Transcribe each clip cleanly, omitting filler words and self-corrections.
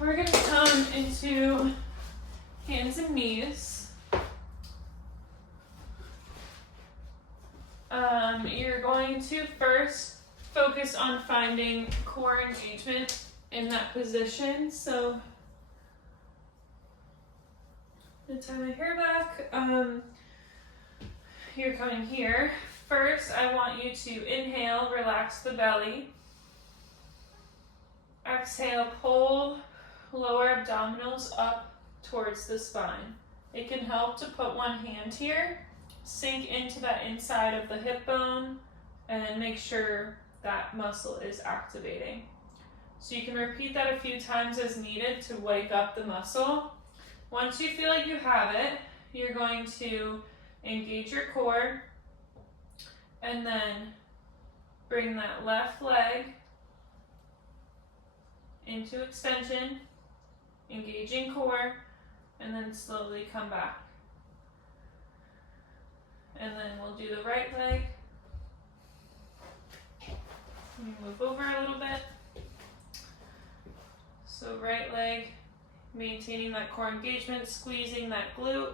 we're gonna come into hands and knees. You're going to first focus on finding core engagement in that position. So, I'm gonna tie my hair back. You're coming here. First, I want you to inhale, relax the belly. Exhale, pull lower abdominals up towards the spine. It can help to put one hand here, sink into that inside of the hip bone, and make sure that muscle is activating. So you can repeat that a few times as needed to wake up the muscle. Once you feel like you have it, you're going to engage your core and then bring that left leg into extension, engaging core, and then slowly come back. And then we'll do the right leg. Let me move over a little bit. So right leg, maintaining that core engagement, squeezing that glute.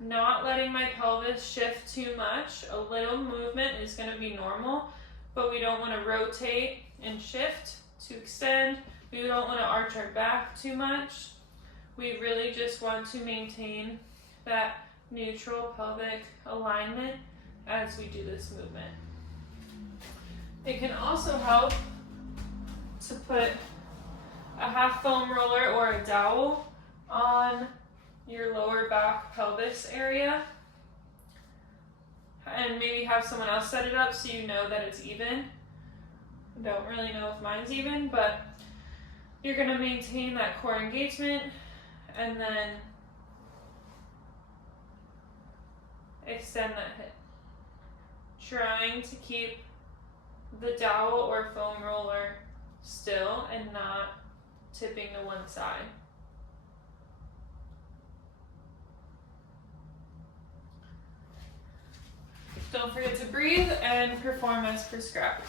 Not letting my pelvis shift too much. A little movement is going to be normal, but we don't want to rotate and shift to extend. We don't want to arch our back too much. We really just want to maintain that neutral pelvic alignment as we do this movement. It can also help to put a half foam roller or a dowel on your lower back pelvis area, and maybe have someone else set it up so you know that it's even. I don't really know if mine's even, but you're going to maintain that core engagement and then extend that hip. Trying to keep the dowel or foam roller still and not tipping to one side. Don't forget to breathe and perform as prescribed.